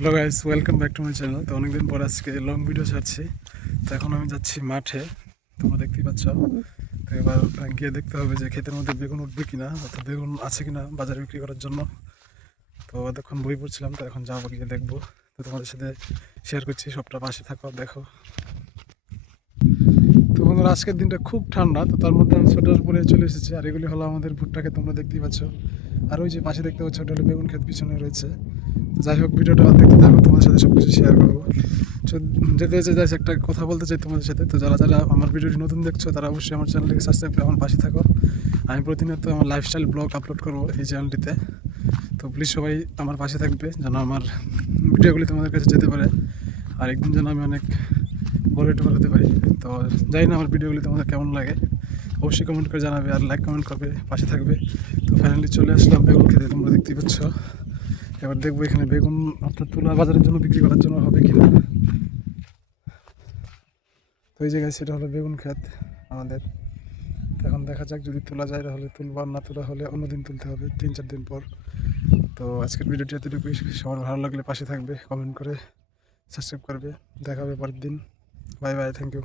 Hello guys, welcome back to my channel. তো অনেকদিন পর আজকে লং ভিডিও ছাড়ছি। তো এখন আমি যাচ্ছি মাঠে, তোমরা দেখতেই পাচ্ছ। তো এবার গিয়ে দেখতে হবে যে ক্ষেতের মধ্যে বেগুন উঠবে কিনা, অর্থাৎ বেগুন আছে কিনা বাজারে বিক্রি করার জন্য। তো এতক্ষণ বই পড়ছিলাম, তো এখন যাবো, গিয়ে দেখবো। তো তোমাদের সাথে শেয়ার করছি, সবটা পাশে থাকো, দেখো। তো বন্ধুরা, আজকের দিনটা খুব ঠান্ডা, তো তার মধ্যে আমি সোয়েটার পরে চলে এসেছি। আর এগুলি হলো আমাদের ভুট্টাকে, তোমরা দেখতেই পাচ্ছ। আর ওই যে পাশে দেখতে পাচ্ছ, ওটা হলো বেগুন ক্ষেত, পিছনে রয়েছে। তো যাই হোক, ভিডিওটা দেখতে থাকো, তোমাদের সাথে সব কিছু শেয়ার করবো। যেতে যেতে যাই একটা কথা বলতে চাই তোমাদের সাথে। তো যারা যারা আমার ভিডিওটি নতুন দেখছো, তারা অবশ্যই আমার চ্যানেলটিকে সাবস্ক্রাইব করে আমার পাশে থাকো। আমি প্রতিনিয়ত আমার লাইফস্টাইল ব্লগ আপলোড করবো এই চ্যানেলটিতে। তো প্লিজ সবাই আমার পাশে থাকবে, যেন আমার ভিডিওগুলি তোমাদের কাছে যেতে পারে। আর একদিন যেন আমি অনেক বড় ইউটিউবার হতে পারি। তো জানি না আমার ভিডিওগুলি তোমাদের কেমন লাগে, অবশ্যই কমেন্ট করে জানাবে, আর লাইক কমেন্ট করবে, পাশে থাকবে। তো ফাইনালি চলে আসলাম বেগুন খেতে, তোমরা দেখতেই পাচ্ছ। এবার দেখবো এখানে বেগুন অর্থাৎ তুলা বাজারের জন্য বিক্রি করার জন্য হবে কিনা। তো এই জায়গায় সেটা হলো বেগুন ক্ষেত আমাদের। তো এখন দেখা যাক, যদি তোলা যায় তাহলে তুলবো, আর না তোলা হলে অন্যদিন তুলতে হবে, 3-4 দিন পর। তো আজকের ভিডিওটি এতটুকুই। সবার ভালো লাগলে পাশে থাকবে, কমেন্ট করে সাবস্ক্রাইব করবে। দেখা হবে পরের দিন। Bye bye, thank you.